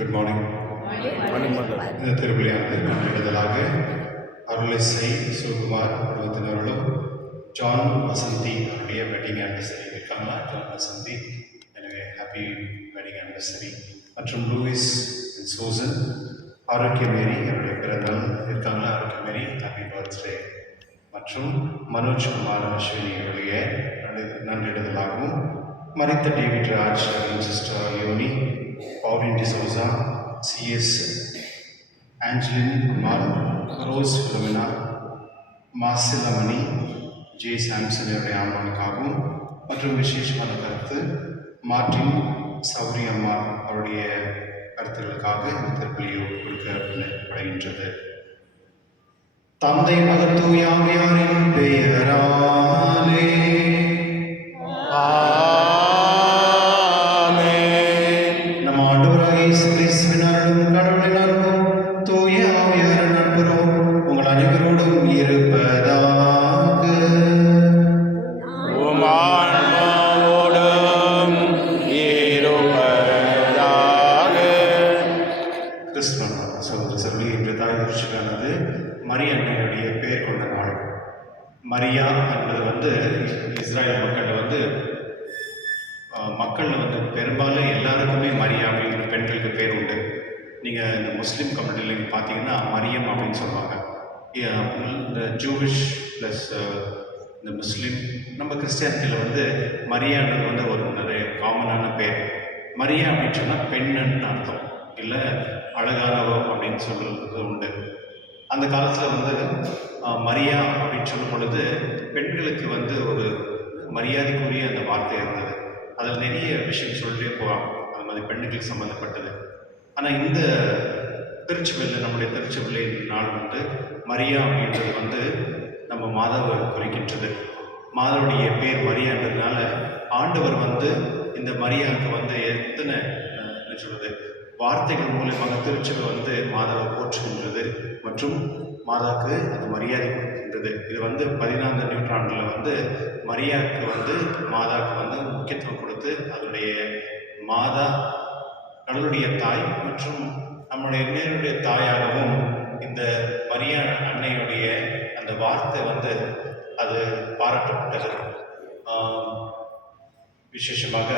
Good morning. இந்த திருவிழையானது நன்றிடுதலாக அருளிசை Sukumar குடும்பத்தினரோடும் John Vasanthi அவருடைய wedding anniversary இருக்காங்களா? ஜான் வசந்தி, எனவே ஹாப்பி வெட்டிங் ஆனிவர்சரி. மற்றும் லூயிஸ் அண்ட் சூசன் ஆரோக்கியமேரி அவருடைய பிறந்தநாள் இருக்காங்களா? Arockiamary happy birthday. மற்றும் மனோஜ் குமார் அஸ்வினி அவருடைய நன்றிடுதலாகவும் மரித்த டேவிட் ராஜ் சிஸ்டர் யோனி Pauline D'Souza, C.S. Angeline Kumar, Rose Philomena, Marcella Mani, J. Samson அவருடைய ஆண்டவனுக்காகவும் மற்றும் விசேஷமான கருத்து மார்டின் சௌரி அம்மா அவருடைய கருத்துக்களுக்காக இந்த திருப்பலியை கொடுக்கப்படுகின்றது. தந்தை மகன் தூய ஆவியாரின் பெயராலே மரியன்னையுடைய பெயர் கொண்ட நாள். மரியா என்பது இஸ்ராயல் மக்களில் பெரும்பாலும் எல்லாருக்குமே மரியா அப்படிங்கிற பெண்களுக்கு பேர் உண்டு. நீங்கள் இந்த முஸ்லீம் கம்யூனிட்டியில் பார்த்தீங்கன்னா மரியம் அப்படின்னு சொல்லுவாங்க. இந்த ஜூவிஷ் ப்ளஸ் இந்த முஸ்லீம், நம்ம கிறிஸ்டியானிட்டியில் மரியான்றது ஒரு நிறைய காமனான பேர். மரியா அப்படின்னு சொன்னால் பெண்ணுன்னு அர்த்தம், இல்லை அழகானவோ அப்படின்னு சொல்கிறது உண்டு. அந்த காலத்தில் மரியா அப்படின்னு சொல்லும் பொழுது பெண்களுக்கு ஒரு மரியாதைக்குரிய அந்த வார்த்தை இருந்தது. அதில் நிறைய விஷயம் சொல்லிட்டே போகலாம், அது மாதிரி பெண்ணுகளுக்கு சம்மந்தப்பட்டது. ஆனால் இந்த திருச்சபையில், நம்முடைய திருச்சபையிலே நாள் மரியா அப்படின்றது நம்ம மாதாவை குறிக்கின்றது. மாதாவுடைய பேர் மரியான்றதுனால ஆண்டவர் இந்த மரியாவுக்கு எத்தனை என்ன சொல்கிறது வார்த்தைகள் மூலமாக திருச்சபை மாதாவை போற்றுகின்றது மற்றும் மாதாவுக்கு அந்த மரியாதை கொடுக்கின்றது. இது 14ஆம் நூற்றாண்டில் மரியாவுக்கு மாதாவுக்கு முக்கியத்துவம் கொடுத்து அதனுடைய மாதா கடவுளுடைய தாய் மற்றும் நம்முடைய நேருடைய தாயாகவும் இந்த மரியா அன்னையுடைய அந்த வார்த்தை அது பாராட்டப்பட்டது. விசேஷமாக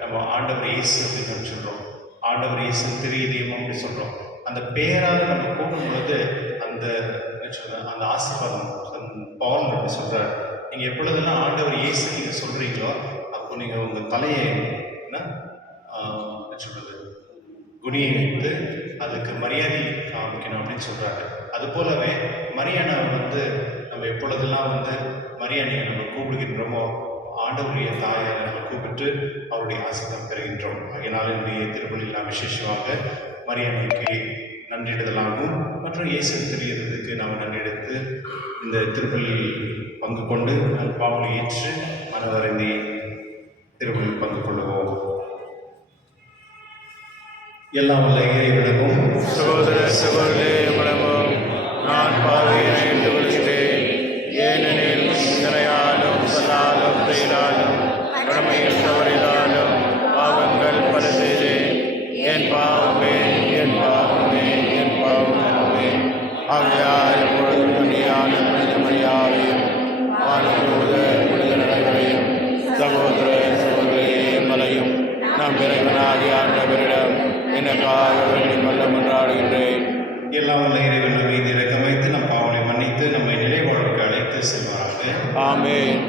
நம்ம ஆண்டவர் இயேசு அப்படின்னு சொல்கிறோம், ஆண்டவர் இயேசு திரியதீபம் அப்படி சொல்கிறோம். அந்த பெயரால் நம்ம கூப்பிடும்பொழுது அந்த அந்த ஆசீர்வாதம் பவுல் அப்படி சொல்கிறார். நீங்கள் எப்பொழுதெல்லாம் ஆண்டவர் இயேசு நீங்கள் சொல்கிறீங்களோ அப்போ நீங்கள் உங்கள் தலையை என்ன சொல்கிறது குனியை வைத்து அதுக்கு மரியாதை காமிக்கணும் அப்படின்னு சொல்கிறாங்க. அது போலவே மரியானாவை நம்ம எப்பொழுதெல்லாம் மரியாதையை நம்ம கூப்பிடுகின்றோமோ ஆண்டவருடைய தாயை நம்ம கூப்பிட்டு அவருடைய ஆசீர்வாதம் பெறுகின்றோம். அதனால் என்னுடைய திருப்பலியில் நான் விசேஷமாக மரியாதைக்கு நன்றிடுதலாகும். மற்றும் இயேசு திரியறதுக்கு நாம் நன்றெடுத்து இந்த திருப்பலியில் பங்கு கொண்டு பாவலை ஏற்று மனவருந்தி திருப்பலியில் பங்கு கொள்ளுவோம். எல்லாம் வல்ல இறைவனும் சகோதர சகோதரிகளும் நான் பாவையை விடுகிறேன். ஏனெனில் சிந்தனையாலும் சொல்லாலும் செயலாலும் கடமையில் தவறினாலும் பாவங்கள் பல செய்தேன். என் பாவமே என் பாவமே என் பாவமே. ஆகையால் எப்பொழுது துணியான புனிதமையாவையும் வானதூத புனித நடைகளையும் சகோதர சகோதரியங்களையும் நம் இறைவனாகிய ஆண்டவரிடம் எனக்காக வேண்டி கொள்ள மன்றாடுகின்றேன். எல்லாம் வல்ல இறைவன் நம் மீது இரக்கம் வைத்து நம் பாவனை மன்னித்து நம்மை நிலை வாழ்வுக்கு அழைத்து செல்வாராக. ஆமென்.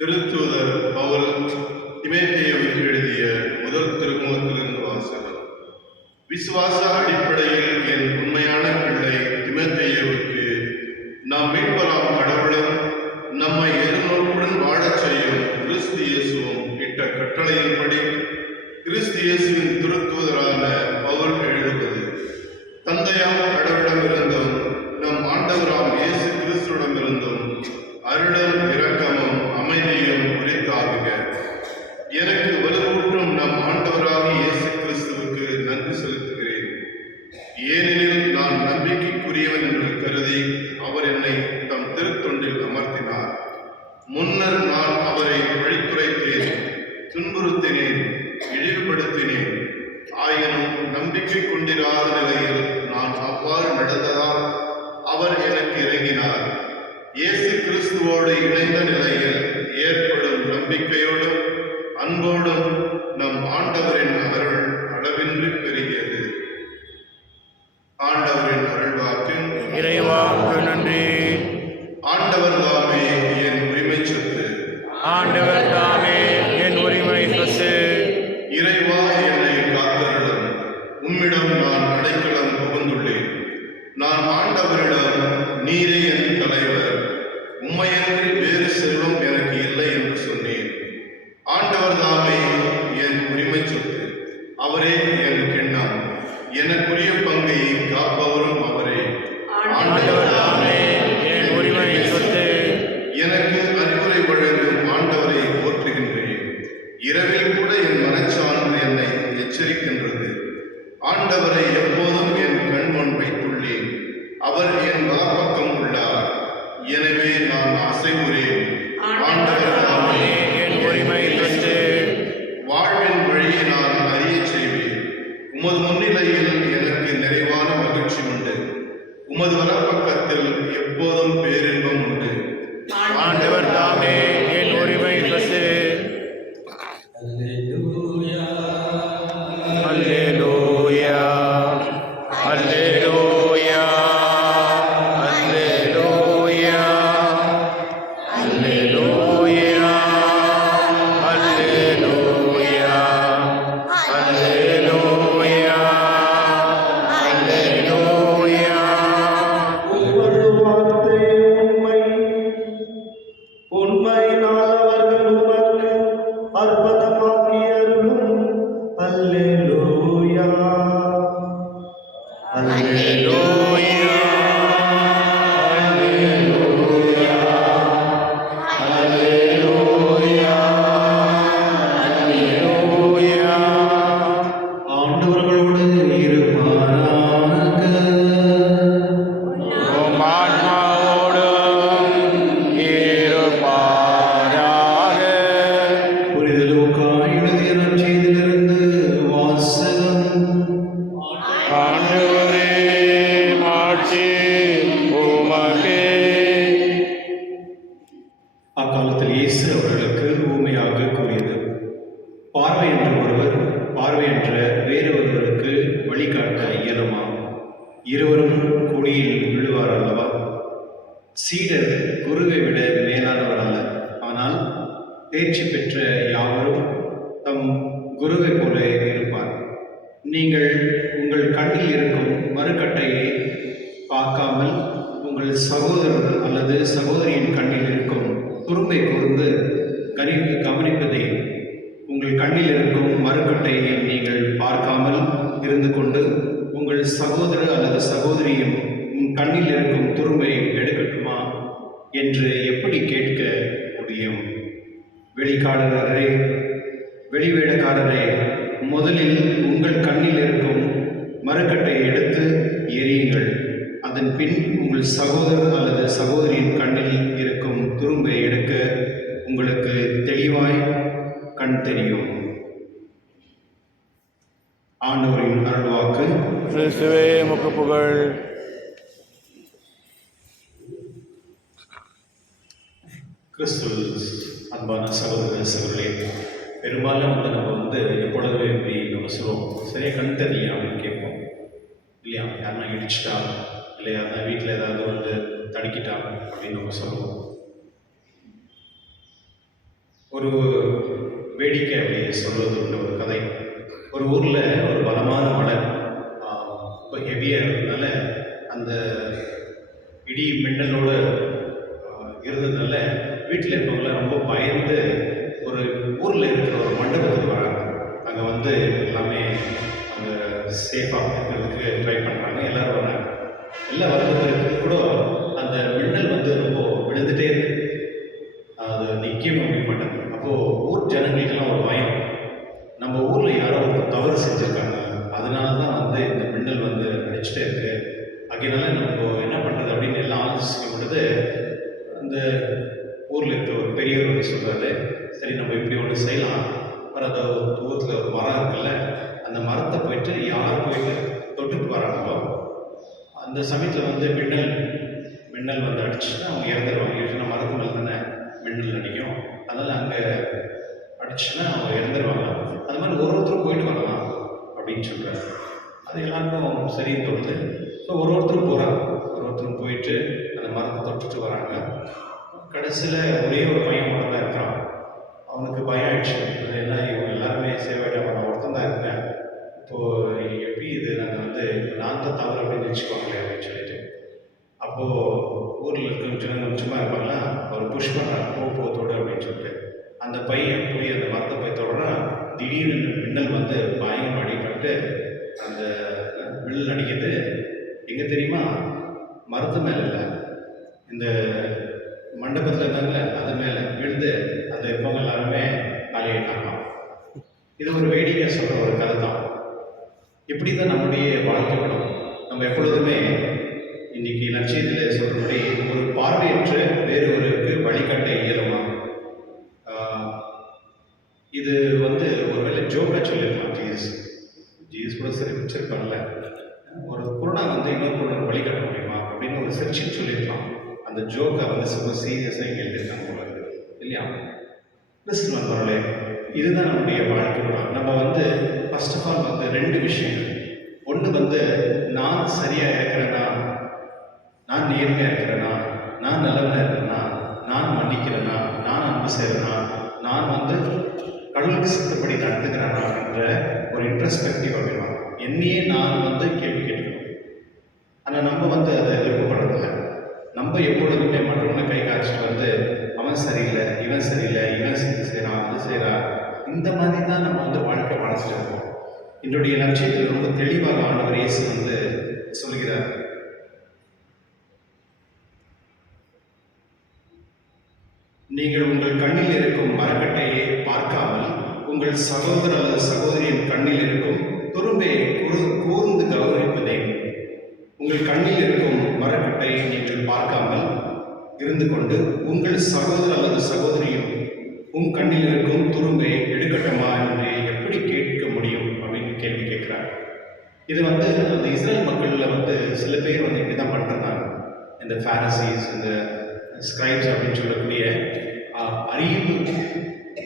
திருத்தூதர் பவுல் தீமோத்தேயுவுக்கு எழுதிய முதல் திருமுகத்திலிருந்து வாசகம். விசுவாச அடிப்படையில் என் உண்மையான பிள்ளை தீமோத்தேயுவுக்கு நாம் மீட்பராம் கடவுளும் நம்மை எதிர்நோக்குடன் வாழச் செய்யும் கிறிஸ்து இயேசுவும் இட்ட கட்டளையின்படி கிறிஸ்து இயேசுவின் திருத்தூதரான பவுல் எழுதுவது. தந்தையாம் கடவுள் எனக்கு வலுவூட்டும் நம் ஆண்டவராகிய இயேசு கிறிஸ்துவுக்கு நன்றி செலுத்துகிறேன். ஏனெனில் நான் நம்பிக்கைக்குரியவன் என்று கருதி அவர் என்னை தம் திருத்தொண்டில் அமர்த்தினார். முன்னர் நான் அவரை வழித்துரைத்தேன், துன்புறுத்தினேன், இழிவுபடுத்தினேன். ஆயினும் நம்பிக்கை கொண்டிராத நிலையில் நான் அவ்வாறு நடந்ததால் அவர் எனக்கு இறங்கினார். இயேசு கிறிஸ்துவோடு இணைந்த நிலையில் ஏற்படும் நம்பிக்கையோடும் அன்போடும் நம் ஆண்டவரின் அருள் அளவின்றி பெருகியது. ஆண்டவரின் அருள்வாக்கு. இறைவாக்கு நன்றி. ஆண்டவர் தாமே என் உரிமை சொத்து. ஆண்டவர் தாமே என் உரிமை சொத்து. இறைவா, என்னை காத்தருளும். உம்மிடம் நான் அடைக்கலம் புகுந்துள்ளேன். நான் ஆண்டவரிடம், நீரே என் தலைவர், உம்மையன்றி வேறு செல்வம் எனக்கு இல்லை என்று சொன்னேன். ஆண்டவர் தாமே என் உரிமை சொத்து. அவரே என் கிண்ணம். எனக்குரிய பங்கை காப்பவரும் அவரே. ஆண்டவர் தாமே என் உரிமை சொத்து. எனக்கு அறிவுரை வழங்கும் ஆண்டவரை போற்றுகின்றேன். இரவில் கூட என் மனச்சான்று என்னை எச்சரிக்கின்றது. ஆண்டவரை எப்போதும் என் கண்முன் வைத்துள்ளேன். அவர் என் வலப்பக்கம் உள்ளார். எனவே நான் அசைவுறேன். ஆண்டவர் தாமே என் உரிமை சொத்து. வாழ்வின் வழியை நான் அறிய செய்வேன். உமது முன்னிலையில் எனக்கு நிறைவான மகிழ்ச்சி உண்டு. உமது வலப்பக்கத்தில் எப்போதும் பேரின்பம் உண்டு. ஆண்டவர் தாமே என் உரிமை சொத்து. அல்லேலூயா அல்லேலூயா அல்லேலூயா அல்லேலூயா அல்லேலூயா அல்லேலூயா அல்லேலூயா அல்லேலூயா. உமது வார்த்தை உண்மை, உண்மையினால் அவர்கள் உமக்கு அர்ப்பணமாக்கி அருளும். அல்லேலூயா அல்லேலூயா அல்லேலூயா அல்லேலூயா அல்லேலூயா. ஆண்டவர்களோடு இருப்பாராக. உம் ஆன்மாவோடும் இருப்பாராக. புனித லூக்கா எழுதிய நற்செய்தியிலிருந்து வாசகம். ஆண்டவரே, மாட்சி உமக்கே. அக்காலத்தில் இயேசு அவர்களுக்கு ஊமையாக கூறியது. பார்வையற்ற ஒருவர் பார்வையற்ற வேறு ஒருவருக்கு வழிகாட்ட இயலுமா? இருவரும் குழியில் விழுவார் அல்லவா? சீடர் குருவை விட மேலானவர் அல்ல. ஆனால் தேர்ச்சி பெற்ற யாவரும் தம் குருவை போல இருப்பார். நீங்கள் உங்கள் கண்ணில் இருக்கும் மறுக்கட்டையை பார்க்காமல் உங்கள் சகோதரர் அல்லது சகோதரியின் கண்ணில் இருக்கும் துரும்பை கூர்ந்து கவனிப்பதை உங்கள் கண்ணில் இருக்கும் மறுக்கட்டையை நீங்கள் பார்க்காமல் இருந்து கொண்டு உங்கள் சகோதரர் அல்லது சகோதரியும் உன் கண்ணில் இருக்கும் துரும்பை எடுக்கட்டுமா என்று எப்படி கேட்க முடியும்? வெளிவேடக்காரரே, முதலில் உங்கள் கண்ணில் இருக்கும் மறுக்கட்டையை எடுத்து எரியுங்கள். அதன் பின் உங்கள் சகோதரர் அல்லது சகோதரியின் கண்ணில் இருக்கும் துரும்பை எடுக்க உங்களுக்கு தெளிவாய் கண் தெரியும். ஆண்டவரின் அருள்வாக்கு. கிறிஸ்துவே உமக்கு புகழ். கிறிஸ்துவில் அன்பான சகோதர சகோதரிகளே, பெரும்பாலும் நம்ம எப்பொழுதுமே இப்படி நம்ம சொல்லுவோம், சரியா கண் தெரியலையா அப்படின்னு கேட்போம் இல்லையா? யாருன்னா இடிச்சிட்டா இல்லை யாருன்னா வீட்டில் ஏதாவது தடுக்கிட்டா அப்படின்னு நம்ம சொல்லுவோம். ஒரு வேடிக்கை அப்படி சொல்வது உள்ள ஒரு கதை. ஒரு ஊரில் ஒரு பலமான மழை ரொம்ப ஹெவியாக இருந்ததுனால அந்த இடி மின்னலோடு இருந்ததுனால வீட்டில் இருக்கவங்களாம் ரொம்ப பயந்து ஒரு ஊரில் இருக்கிற ஒரு மண்டபத்துக்கு வராங்க. அங்கே எல்லாமே அங்கே சேஃபாக இருக்கிறதுக்கு ட்ரை பண்ணுறாங்க. எல்லோரும் வராங்க. எல்லாம் வர்றதுக்கு கூட அந்த மின்னல் ரொம்ப விழுந்துகிட்டே இருக்கு. அது நிற்கவும் முடிய மாட்டேங்குது. அப்போது ஊர் ஊர் ஜனங்களுக்கெல்லாம் ஒரு பயம். நம்ம ஊரில் யாரோ ஒரு தவறு செஞ்சுருக்காங்க, அதனால தான் வந்து இந்த மின்னல் வந்து அடிச்சுட்டே இருக்கு. அதனால நம்ம என்ன பண்ணுறது அப்படின்னு எல்லாம் ஆலோசிக்கும் பொழுது அந்த ஊரில் இருக்கிற ஒரு பெரியவர் வந்து சொல்கிறாரு, சரி நம்ம இப்படி ஒன்று செய்யலாம். அப்புறம் அந்த தூரத்தில் ஒரு மரம் இருக்குல்ல, அந்த மரத்தை போயிட்டு யார் போயிட்டு தொட்டுட்டு வராங்களோ அந்த சமயத்தில் வந்து மின்னல் வந்து அடிச்சுன்னா அவங்க இறந்துருவாங்க. யூஸ்வலாக மரத்து மேலே தானே மின்னல் அடிக்கும், அதனால் அங்கே அடிச்சுன்னா அவங்க இறந்துருவாங்க. அது மாதிரி ஒருத்தரும் போயிட்டு வரலாம் அப்படின்னு சொல்கிறாரு. அது எல்லாருக்கும் சரின்னு தோணுது. ஸோ ஒருத்தரும் போகிறாங்க, ஒருத்தரும் போயிட்டு அந்த மரத்தை தொட்டுட்டு வராங்க. கடைசியில் ஒரே ஒரு பையன் மட்டும் தான் இருக்கிறான். அவனுக்கு பயம் ஆயிடுச்சு. ஏன்னா இவங்க எல்லாருமே சேவையிட்ட நான் ஒருத்தன் தான் இருக்கேன், இப்போது எப்படி இது நாங்கள் வந்து நான் தான் தவறு அப்படின்னு வச்சுக்கோங்களேன் அப்படின்னு சொல்லிட்டு. அப்போது ஊரில் இருக்க ஜனங்கள் சும்மா இருப்பாங்களா, அவர் புஷ் பண்ணுறாங்க போத்தோடு அப்படின்னு சொல்லிட்டு. அந்த பையன் போய் அந்த மரத்தை போய் தொடரான். திடீர்னு மின்னல் வந்து பயங்கரம் அடிபட்டு அந்த மின்னல் அடிக்கிறது எங்கே தெரியுமா, மரத்து மேலே இல்லை, இந்த மண்டபத்தில் இருந்தாங்க அது மேலே விழுந்து அந்த இருக்கவங்க எல்லாருமே காலியாயிட்டாங்க. இது ஒரு வேடிக்கை சொல்கிற ஒரு கதை தான். இப்படி தான் நம்முடைய வாழ்க்கை விடும். நம்ம எப்பொழுதுமே இன்னைக்கு நற்செய்தியில் சொல்கிறபடி ஒரு பார்வையற்ற வேறு ஒருவருக்கு வழிகாட்ட இயலுமா. இது வந்து ஒருவேளை ஜோக்காக சொல்லியிருக்கலாம். ஜீசஸ் கூட சிரிச்சிருப்பாங்கல்ல, ஒரு குருடா வந்து இன்னொரு குருடன் வழிகாட்ட முடியுமா அப்படின்னு ஒரு சிரிச்சு சொல்லியிருக்கலாம். அந்த ஜோக்கை வந்து ரொம்ப சீரியஸாக இங்கே எழுதியிருக்காங்க போல இல்லையா. கிறிஸ்துவன் வரலே, இதுதான் நம்முடைய வாழ்க்கை விடும். நம்ம வந்து ஃபர்ஸ்ட் ஆஃப் ஆல் வந்து ரெண்டு விஷயங்கள். ஒன்று வந்து நான் சரியாக இருக்கிறேன்னா, நான் நேர்மையாக இருக்கிறேன்னா, நான் நல்லவனாக இருக்கிறேன்னா, நான் மன்னிக்கிறேன்னா, நான் அன்பு செய்கிறேன்னா, நான் வந்து கடவுளுக்கு சித்தப்படி நடந்துக்கிறேன்னா அப்படின்ற ஒரு இன்ட்ரஸ்பெக்டிவ் அப்படின்னா என்னையே நான் வந்து கேள்வி கேட்டுக்கணும். ஆனால் நம்ம வந்து அதை விருப்பப்படுறதில்ல. நம்ம எப்பொழுதுமே மற்றவங்களை கை காய்ச்சிட்டு வந்து அவன் சரியில்லை, இவன் சரியில்லை, இவன் இது செய்கிறான், அது செய்கிறான், இந்த மாதிரி தான் நம்ம வந்து வாழ்க்கை வாழ்ந்துட்டு இருக்கோம். என்னுடைய நற்செய்தியில் ரொம்ப தெளிவாக ஆண்டவர் இயேசு வந்து சொல்கிறார், நீங்கள் உங்கள் கண்ணில் இருக்கும் மரக்கட்டையை பார்க்காமல் உங்கள் சகோதரர் அல்லது சகோதரியின் கண்ணில் இருக்கும் துரும்பை கூர்ந்து கௌரவிப்பதே. உங்கள் கண்ணில் இருக்கும் மரக்கட்டையை நீங்கள் பார்க்காமல் இருந்து கொண்டு உங்கள் சகோதரர் அல்லது சகோதரியும் உன் கண்ணில் இருக்கும் துரும்பை எடுக்கட்டுமா என்று எப்படி கேட்க முடியும் அப்படின்னு கேள்வி கேட்கிறார். இது வந்து அந்த இஸ்ரேல் மக்களில் வந்து சில பேர் வந்து இப்படி தான் பண்ணுறாங்க. இந்த ஃபாரிசீஸ், இந்த ஸ்கிரைப்ஸ் அப்படின்னு சொல்லக்கூடிய அறிவு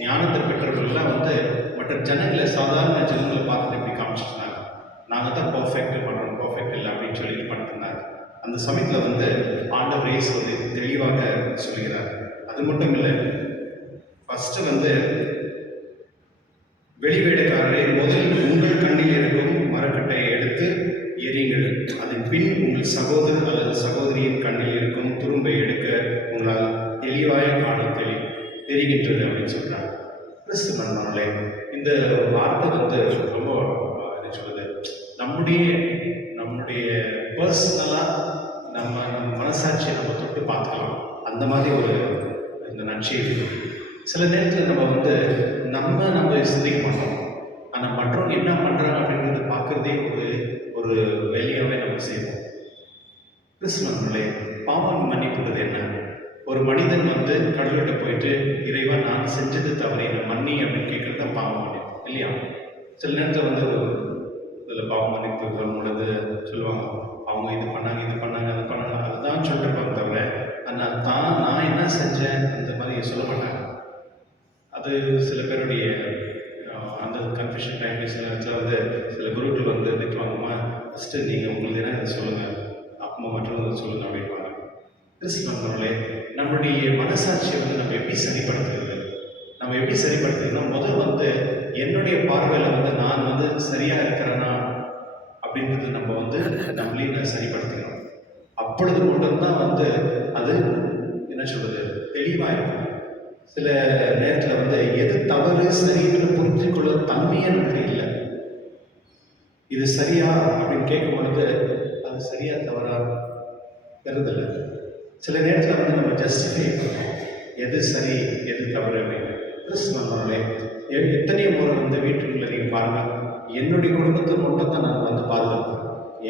ஞானத்தை பெற்றவர்கள்லாம் வந்து மற்ற ஜனங்களை, சாதாரண ஜனங்களை பார்த்துட்டு இப்படி காமிச்சிருந்தாங்க. நாங்கள் தான் பர்ஃபெக்ட் பண்ணுறோம், பர்ஃபெக்ட் இல்லை அப்படின்னு சொல்லிட்டு பண்ணிருந்தாங்க. அந்த சமயத்தில் வந்து ஆண்டவர் இயேசு வந்து தெளிவாக சொல்கிறார். அது மட்டும் இல்லை, ஃபஸ்ட்டு வந்து வெளிவேடக்காரரை முதலில் உங்கள் கண்ணில் இருக்கும் மரக்கட்டையை எடுத்து எரியுங்கள், அதன் பின் உங்கள் சகோதரர் அல்லது சகோதரியின் கண்ணில் இருக்கும் துரும்பை எடுக்க உங்களால் தெளிவாக காண தெரிகின்றது அப்படின்னு சொல்கிறாங்க. கிறிஸ்து நண்பர்களே, இந்த வார்த்தை வந்து ரொம்ப என்ன சொல்லுது, நம்முடைய பர்சனலாக நம்ம மனசாட்சியை நம்ம தொட்டு பார்த்துக்கலாம். அந்த மாதிரி ஒரு இந்த நற்செய்தி. சில நேரத்தில் நம்ம வந்து நம்ம சிந்திக்க மாட்டோம், ஆனால் மற்றவங்க என்ன பண்ணுறாங்க அப்படின்றத பார்க்குறதே ஒரு வேலையாகவே நம்ம செய்வோம். கிறிஸ்துவர்களே, பாவம் மன்னிப்புறது என்ன? ஒரு மனிதன் வந்து கடவுள்கிட்ட போயிட்டு இறைவா நான் செஞ்சது தவறு என்னை மன்னி அப்படின்னு கேட்குறது தான் பாவம் மன்னிப்பு இல்லையா. சில நேரத்தில் வந்து இதில் பாவம் மன்னிப்பு வரும் பொழுது சொல்லுவாங்க, அவங்க இது பண்ணாங்க அது பண்ணாங்க அதுதான் சொல்லிருப்பாங்க தவிர ஆனால் நான் என்ன செஞ்சேன் அந்த மாதிரி சொல்ல மாட்டாங்க. அது சில பேருடைய அந்த கன்ஃபியூஷன் டைம் சில நேரத்தில் வந்து சில குருக்கள் வந்து திட்டுவாங்கம்மா, ஃபஸ்ட்டு நீங்கள் உங்களுக்கு என்ன இதை சொல்லுங்கள், அப்புறமா மற்றவங்க சொல்லுங்கள் அப்படின்பாங்க. கிறிஸ்துவர்களே, நம்முடைய மனசாட்சியை வந்து நம்ம எப்படி சரிப்படுத்துறதுன்னா முதல் வந்து என்னுடைய பார்வையில் வந்து நான் வந்து சரியாக இருக்கிறேன்னா அப்படின்றது நம்ம வந்து நம்மளையும் சரிப்படுத்திக்கணும். அப்பொழுது மட்டும்தான் வந்து அது என்ன சொல்றது தெளிவாக இருக்கும். சில நேரத்தில் வந்து எது தவறு சரின்னு புரிஞ்சுக்கொள்ள தன்மையே நமக்கு இல்லை. இது சரியா அப்படின்னு கேட்கும் பொழுது அது சரியா தவறா தெரிதில்லை. சில நேரத்தில் வந்து நம்ம ஜஸ்டிஃபை பண்ணுவோம், எது சரி எது தவறு அப்படின்னு. கிறிஸ்துவனுடைய எத்தனையோ முறை வந்து வீட்டுக்குள்ள நீங்கள் பாருங்கள், என்னுடைய குடும்பத்தை மட்டும் தான் நான் வந்து பாதுகாப்பேன்.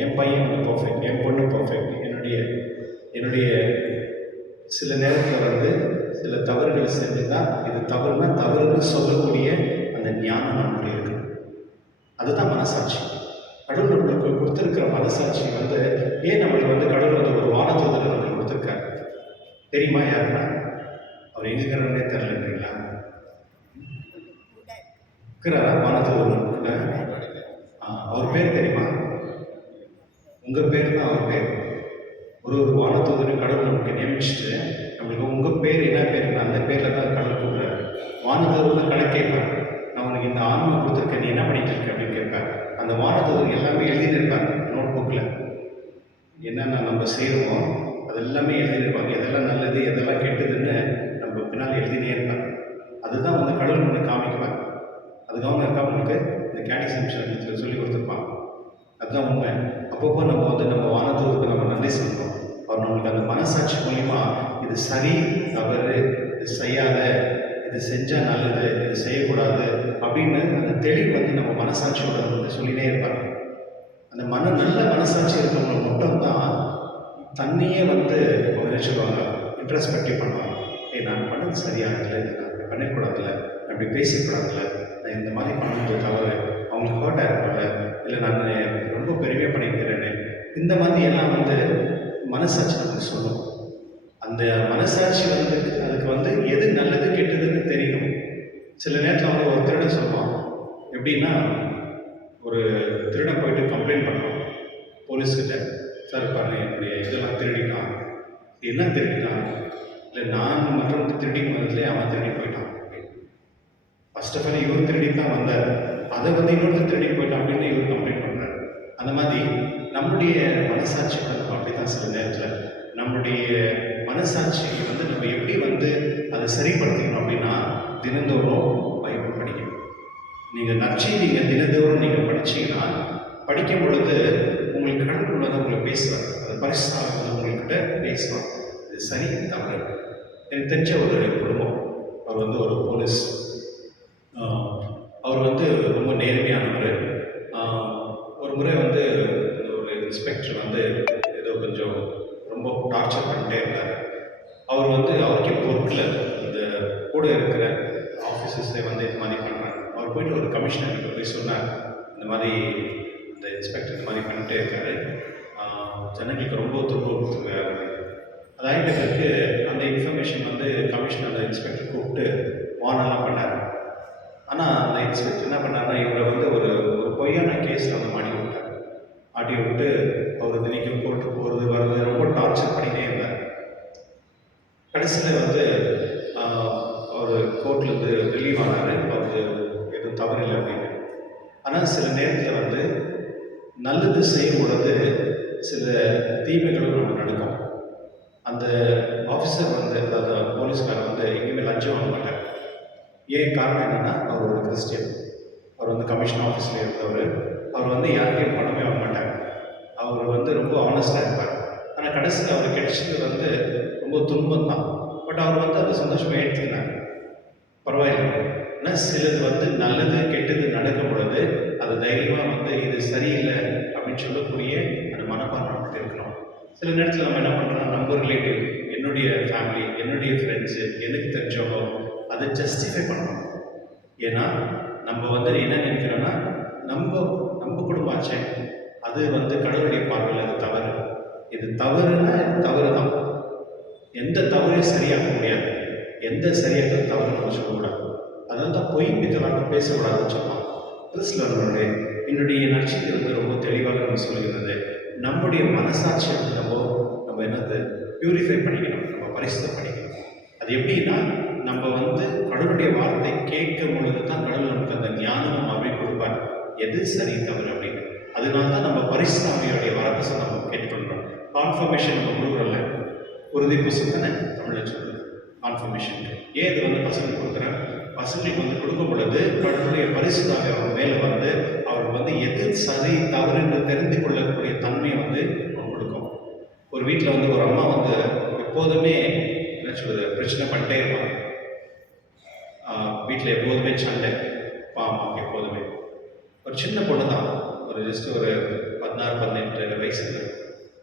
என் பையன் வந்து பர்ஃபெக்ட், என் பொண்ணு பர்ஃபெக்ட். என்னுடைய சில நேரத்தில் வந்து சில தவறுகளை செஞ்சு தான் இது தவறுனா தவறுன்னு சொல்லக்கூடிய அந்த ஞானம் நம்மளுடைய இருக்கு. அதுதான் மனசாட்சி. கடவுள் நம்மளுக்கு கொடுத்துருக்கிற மனசாட்சி வந்து ஏன் நம்மளுக்கு வந்து கடவுள் வந்து ஒரு வானதூதரை நம்மளுக்கு கொடுத்துருக்காரு தெரியுமா? யாருன்னா அவர் எங்க இருக்கிறாருன்னே தெரியலன்றீங்களா? இருக்கிறாரா வானதூதர்? அவர் பேர் தெரியுமா? உங்கள் பேர் தான் அவர் பேர். ஒரு வானதூதரை கடவுள் நமக்கு நியமிச்சுட்டு நம்மளுக்கு உங்கள் பேர் என்ன பேர், அந்த பேரில் தான் கடவுள் கூப்பிடுறாரு. வானதூதர் தான் கணக்கு கேட்பார். நான் உனக்கு இந்த ஆன்மா கொடுத்துருக்கேன், நீ என்ன பண்ணிட்டு இருக்க அப்படின்னு கேட்பார். அந்த வானதூதர் எல்லாமே எழுதியிருப்பாங்க நோட் புக்கில். என்னென்ன நம்ம செய்கிறோமோ அது எல்லாமே எழுதியிருப்பாங்க. எதெல்லாம் நல்லது எதெல்லாம் கெட்டதுன்னு நம்ம பின்னால் எழுதினே இருப்பாங்க. அதுதான் வந்து கடவுள் ஒன்று காமிக்குவாங்க. அதுக்காக இருக்கா உங்களுக்கு இந்த கேட்டிசம்ஷன் சொல்லி கொடுத்துருப்பாங்க. அதுதான் உண்மை. அப்பப்போ நம்ம வந்து நம்ம வானதூதருக்கு நம்ம நன்றி சொல்கிறோம். அவர் நம்மளுக்கு அந்த மனசாட்சி மூலிமா இது சரி தவறு, இது செய்யாத, இது செஞ்சால் நல்லது, இது செய்யக்கூடாது அப்படின்னு அந்த தெளிவு வந்து நம்ம மனசாட்சியோட வந்து சொல்லினே இருப்பாங்க. அந்த நல்ல மனசாட்சி இருக்கிறவங்க மட்டும்தான் தன்னையே வந்து என்ன சொல்லுவாங்க, இன்ட்ரஸ்பெக்டிவ் பண்ணுவாங்க. நான் பண்ணது சரியானதில்லை, நான் அப்படி பண்ணிடக்கூடாதுல்ல, நான் அப்படி பேசக்கூடாதுல்ல, நான் இந்த மாதிரி பண்ணது தவறு, அவங்களுக்கு ஹர்ட்டாக இருக்கல, இல்லை நான் ரொம்ப பெருமையாக பண்ணிக்கிறேன்னு இந்த மாதிரி எல்லாம் வந்து மனசாட்சி நமக்கு சொல்லும். அந்த மனசாட்சி வந்து அதுக்கு வந்து எது நல்லது கெட்டதுன்னு தெரியணும். சில நேரத்தில் வந்து ஒரு திருடன் சொல்லுவான். எப்படின்னா, ஒரு திருடன் போயிட்டு கம்ப்ளைண்ட் பண்ணுறான் போலீஸ்கிட்ட. சார் பாருங்க, என்னுடைய இதெல்லாம் திருடிட்டான். என்ன திருடிட்டான்? இல்லை நான் மற்றவங்க திருடி வந்ததுலேயே அவன் திருடி போயிட்டான். ஃபர்ஸ்ட் ஆஃப் ஆல் இவர் திருடி தான் வந்தார், அதை வந்து இன்னொருத்தர் திருடி போயிட்டான் அப்படின்னு இவர் கம்ப்ளைண்ட் பண்ணுறாரு. அந்த மாதிரி நம்முடைய மனசாட்சி வந்து அப்படி தான் சில நேரத்தில் நம்முடைய மனசாட்சி வந்து நம்ம எப்படி வந்து அதை சரிப்படுத்திக்கணும் அப்படின்னா, தினந்தோறும் பைபிள் படிக்கணும். நீங்கள் நற்செய்திங்க தினந்தோறும் நீங்கள் படிச்சீங்கன்னா, படிக்கும் பொழுது உங்களுக்கு கடவுள் உள்ளதை உங்களுக்கு பேசுவார். அது பரிசுத்தவான்கள் உங்கள்கிட்ட பேசுவார். இது சரி தவறு. எனக்கு தெரிஞ்ச ஒரு குடும்பம், அவர் வந்து ஒரு போலீஸ். அவர் வந்து ரொம்ப நேர்மையானவர். ஒரு முறை வந்து ஒரு இன்ஸ்பெக்டர் வந்து ஏதோ கொஞ்சம் ரொம்ப டார்ச்சர் பண்ணிட்டே இருந்தார். அவர் வந்து அவருக்கே பொறுக்கல, இந்த கூட இருக்கிற ஆஃபீஸர்ஸை வந்து இது மாதிரி பண்ணுறாங்க. அவர் போயிட்டு ஒரு கமிஷனர்கிட்ட போய் சொன்னார், இந்த மாதிரி இந்த இன்ஸ்பெக்டர் இந்த மாதிரி பண்ணிட்டே இருக்காரு, ஜனங்களுக்கு ரொம்ப துன்பம் கொடுத்துருக்காரு அப்படின்னு. அதாகிட்ட பிறகு அந்த இன்ஃபர்மேஷன் வந்து கமிஷனர் அந்த இன்ஸ்பெக்டர் கூப்பிட்டு வானெல்லாம் பண்ணார். ஆனால் அந்த இன்ஸ்பெக்டர் என்ன பண்ணார்னா, இவரை வந்து ஒரு பொய்யான கேஸில் வந்து மாட்டி விட்டு அவர் தினைக்கும் கோர்ட்டுக்கு போகிறது வர்றது ரொம்ப டார்ச்சர் பண்ணிகிட்டே இருந்தார். கடைசியில் வந்து அவர் கோர்ட்லேருந்து ரிலீவ் ஆனார். அவருக்கு எதுவும் தவறில்லை அப்படின்னு. ஆனால் சில நேரத்தில் வந்து நல்லது செய்யும் பொழுது சில தீமைகளும் நமக்கு நடக்கும். அந்த ஆஃபீஸர் வந்து, அதாவது போலீஸ்காரர் வந்து எங்கேயுமே லஞ்சம் வாங்க மாட்டார். ஏன் காரணம் என்னென்னா, அவர் ஒரு கிறிஸ்டியன். அவர் வந்து கமிஷன் ஆஃபீஸில் இருந்தவர். அவர் வந்து யாருக்கையும் பணமே வாங்க மாட்டார். அவர் வந்து ரொம்ப ஆனஸ்டாக இருப்பார். ஆனால் கடைசியில் அவர் கிடைச்சது வந்து ரொம்ப துன்பம் தான். பட் அவர் வந்து அதை சந்தோஷமாக எடுத்துக்கினார். பரவாயில்லை. ஆனால் சிலது வந்து நல்லது கெட்டது நடக்கும் பொழுது அது தைரியமாக வந்து இது சரியில்லை அப்படின்னு சொல்லக்கூடிய அந்த மனப்பான்மை நம்மகிட்ட இருக்கணும். சில நேரத்தில் நம்ம என்ன பண்ணுறோம்னா, நம்ம ரிலேட்டிவ், என்னுடைய ஃபேமிலி, என்னுடைய ஃப்ரெண்ட்ஸு, எனக்கு தெரிஞ்சவங்க, அதை ஜஸ்டிஃபை பண்ணணும். ஏன்னா நம்ம வந்து என்ன நினைக்கிறோன்னா, நம்ம குடும்பம் ஆச்சே, அது வந்து கடவுளுடைய பார்வையில் அது தவறு. இது தவறுனா இது தவறு தான். எந்த தவறையும் சரியாக்க முடியாது. எந்த சரியாக்க தவறு நம்ம சொல்லக்கூடாது. அதாவது தான் பொய் பித்தலாட்டம் பேசக்கூடாதுன்னு சொல்லலாம். கிறிஸ்துவனுடைய என்னுடைய நற்செய்தி வந்து ரொம்ப தெளிவாக நம்ம சொல்லுகிறது. நம்முடைய மனசாட்சியை வந்து நம்ம என்னது பியூரிஃபை பண்ணிக்கணும், நம்ம பரிசுத்தம் பண்ணிக்கணும். அது எப்படின்னா, நம்ம வந்து கடவுளுடைய வார்த்தை கேட்கும் பொழுது தான் கடவுள் நமக்கு அந்த ஞானமும் அப்படின்னு கொடுப்பார், எது சரி தவறு அப்படின்னு. அதனால தான் நம்ம பரிசுத்தாவியுடைய வரப்பிரசாதம் நம்ம கேட்டுக்கொள்கிறோம். கான்ஃபர்மேஷன் நம்ம கொடுக்குறோம்ல, உறுதி புஸ்தகம் தானே தமிழில் சொல்லுது கான்ஃபர்மேஷன். ஏன் இது வந்து பசங்களுக்கு கொடுக்குறேன்? பசங்களுக்கு வந்து கொடுக்கும் பொழுது கடவுளுடைய பரிசுத்தாவி அவர் மேலே வந்து அவருக்கு வந்து எது சரி தவறு என்று தெரிந்து கொள்ளக்கூடிய தன்மையை வந்து கொடுக்கும். ஒரு வீட்டில் வந்து ஒரு அம்மா வந்து எப்போதுமே என்ன சொல்றது பிரச்சனை பண்ணிட்டே இருப்பாங்க. வீட்டில் எப்போதுமே சண்டை, அப்பா அம்மாவுக்கு எப்போதுமே. ஒரு சின்ன பொண்ணு தான், ஒரு ஜஸ்ட் ஒரு 16-18 வயசு இருக்கு.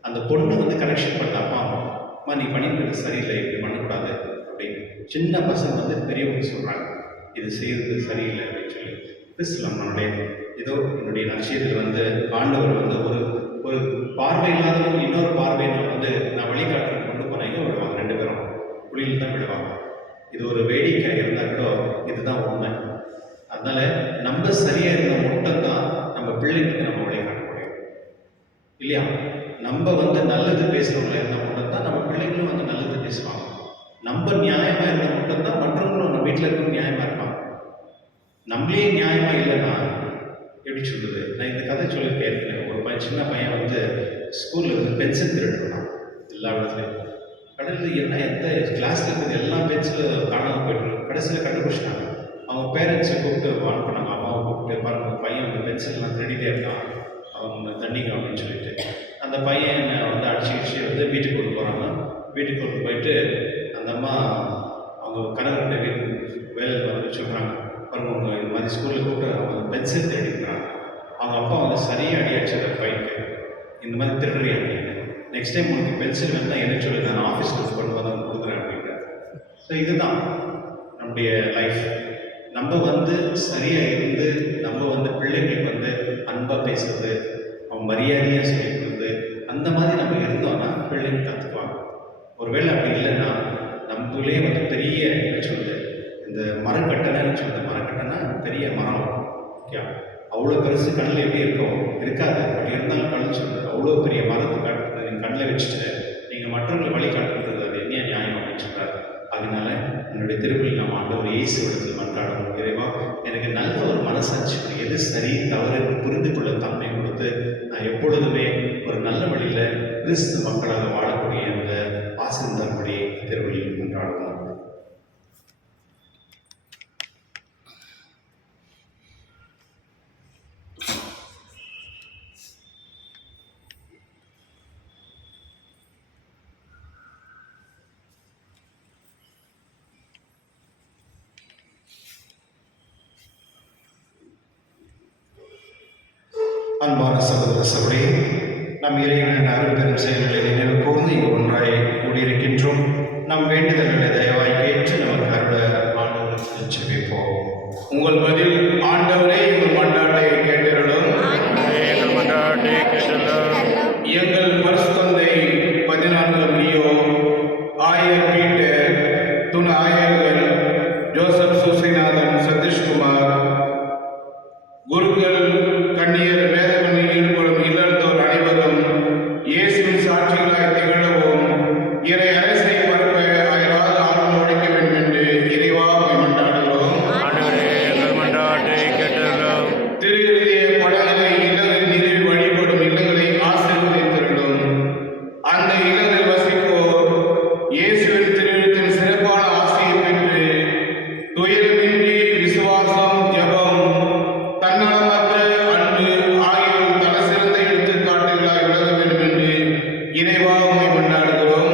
அந்த பொண்ணு வந்து கரெக்ஷன் பண்ண அப்பா அம்மா நீ பண்ணிக்கிறது சரியில்லை, இப்படி பண்ணக்கூடாது அப்படின்னு. சின்ன பசங்க வந்து பெரியவங்க சொல்கிறாங்க இது செய்கிறது சரியில்லை அப்படின்னு சொல்லி. கிறிஸ்துவ நம்மளுடைய ஏதோ என்னுடைய நற்செய்தியில் வந்து ஆண்டவர் வந்து ஒரு பார்வை இல்லாதவங்க இன்னொரு பார்வை நான் வழிகாட்டுறது கொண்டு போனாங்க விடுவாங்க, 2 பேரும் குழியில் தான் விடுவாங்க. இது ஒரு வேடிக்கை இருந்தால் கூட இதுதான் உண்மை. அதனால நம்ம சரியாக இருந்தால் மட்டும்தான் நம்ம பிள்ளைங்களுக்கு நம்ம வழிகாட்ட முடியும் இல்லையா? நம்ம வந்து நல்லது பேசுகிறவங்களா இருந்தால் மட்டும்தான் நம்ம பிள்ளைங்களும் வந்து நல்லது பேசுவாங்க. நம்ம நியாயமாக இருந்தால் மட்டும்தான் மற்றவங்களும் நம்ம வீட்டில் இருக்கவங்க நியாயமாக இருப்பாங்க. நம்மளே நியாயமாக இல்லைன்னா எப்படி சொல்றது? நான் இந்த கதை சொல்லியிருக்கேன். ஒரு சின்ன பையன் வந்து ஸ்கூலில் வந்து பென்சில் திருடுறான் எல்லா இடத்துலையும். கடையில் என்ன எந்த கிளாஸில் இருக்கிறது எல்லா பென்சிலும் காணாமல் போய்ட்டு கடைசியில் கண்டுபிடிச்சிட்டாங்க. அவங்க பேரண்ட்ஸை கூப்பிட்டு வான் பண்ணாங்க, அம்மாவை கூப்பிட்டு பாருங்க பையன் வந்து பென்சில்லாம் திருடிட்டே இருக்கான், அவங்க தண்ணிங்க அப்படின்னு சொல்லிட்டு. அந்த பையன் வந்து அடிச்சு வந்து வீட்டுக்கு கொண்டு போகிறாங்க. வீட்டுக்கு கொண்டு போயிட்டு அந்த அம்மா அவங்க கணவர்கிட்ட வேலையில் வந்து சொல்கிறாங்க, பாருங்க அவங்க இந்த மாதிரி ஸ்கூலில் கூப்பிட்டு அவங்க பென்சில் திருடிக்கிறாங்க. அவங்க அப்பா வந்து சரியாக அடி அடிச்சது பையனுக்கு, இந்த மாதிரி திருடுறி அப்படின்னு. நெக்ஸ்ட் டைம் உனக்கு பென்சில் வேணால் என்ன சொல்லி நான் ஆஃபீஸ்க்கு கொண்டு வந்து கொடுக்குறேன் அப்படின்ட்டு. ஸோ இதுதான் நம்முடைய லைஃப். நம்ம வந்து சரியாக இருந்து நம்ம வந்து பிள்ளைங்களுக்கு வந்து அன்பாக பேசுறது, அவங்க மரியாதையாக சொல்லி கொடுக்குறது, அந்த மாதிரி நம்ம இருந்தோம்னா பிள்ளைங்க கற்றுக்குவாங்க. ஒருவேளை அப்படி இல்லைன்னா நம்மளே வந்து பெரிய என்ன சொல்லுது இந்த மரக்கட்டைன்னு சொல்லுது. மரக்கட்டைன்னா பெரிய மரம், ஓகே, அவ்வளோ பெருசு கண்ணில் எப்படி இருக்கும் இருக்காது. அப்படி இருந்தாலும் கண்ணு சொல்லுது அவ்வளோ பெரிய மரத்தை காட்டுறது நீங்கள் கண்ணில் வச்சுட்டு நீங்கள் மற்றவங்களை வழிகாட்டுறது அது என்ன நியாயம் அப்படின்னு சொல்கிறாரு. அதனால என்னுடைய திருப்பலி நம்ம ஆண்டவர் இயேசு இடத்தில் மன்றாடும், இறைவா எனக்கு நல்ல ஒரு மனசாட்சி, எது சரி தவறு என்று புரிந்து கொள்ள தன்மை கொடுத்து நான் எப்பொழுதுமே ஒரு நல்ல வழியில் கிறிஸ்து மக்களாக வாழக்கூடிய அந்த ஆசீர்வாதப்படி திருவள்ளியில் கொண்டாடுவோம். அன்பான சகோதர சகோதரி, நம் இறைவனின் அருள்பெரும் செயல்களை நினைவு கூர்ந்து இங்கு ஒன்றாய் கூடியிருக்கின்றோம். நம் வேண்டுதல்களை தயவாய் கேட்டு நமக்கு அருள ஆண்டவருக்கு செபிப்போம். உங்கள் பதில் ஆண்டவரே எங்கள் மன்றாட்டை கேட்டருளும். எங்கள் மன்றாட்டை கேட்டருளும். எங்கள் பரிசுத்தந்தை 14 லியோ, ஆயர் பீட்டர், துணை ஆயர்கள் ஜோசப் சூசைநாதன், சதீஷ்குமார், குருக்கள், கண்ணியர், வேதபணியில் ஈடுபடும் இல்லத்தோர் அனைவரும் இயேசுவின் சாட்சிகளாய் திகழவும் இறை அரசை பரப்ப அயராத ஆர்வம் உழைக்க வேண்டும் என்று இறைவா மன்றாடுகிறோம். எங்கள் மன்றாட்டை கேட்டருளும். திருவிழிய படங்களை இல்லங்களில் நிறுவி வழிபடும் இல்லங்களை ஆசீர்வதித்திருளும். அந்த இல்லங்களில் வசிப்போர் இயேசுவின் திருவிழத்தின் சிறப்பான ஆசையை பெற்று துயரமின்றி விசுவாசம், ஜெபம், தன்னலமற்ற அன்பு ஆகியோர் தலசிறந்த எடுத்துக்காட்டுகளாய் விளங்க வேண்டும் என்று இறைவா மன்றாடுகிறோம்.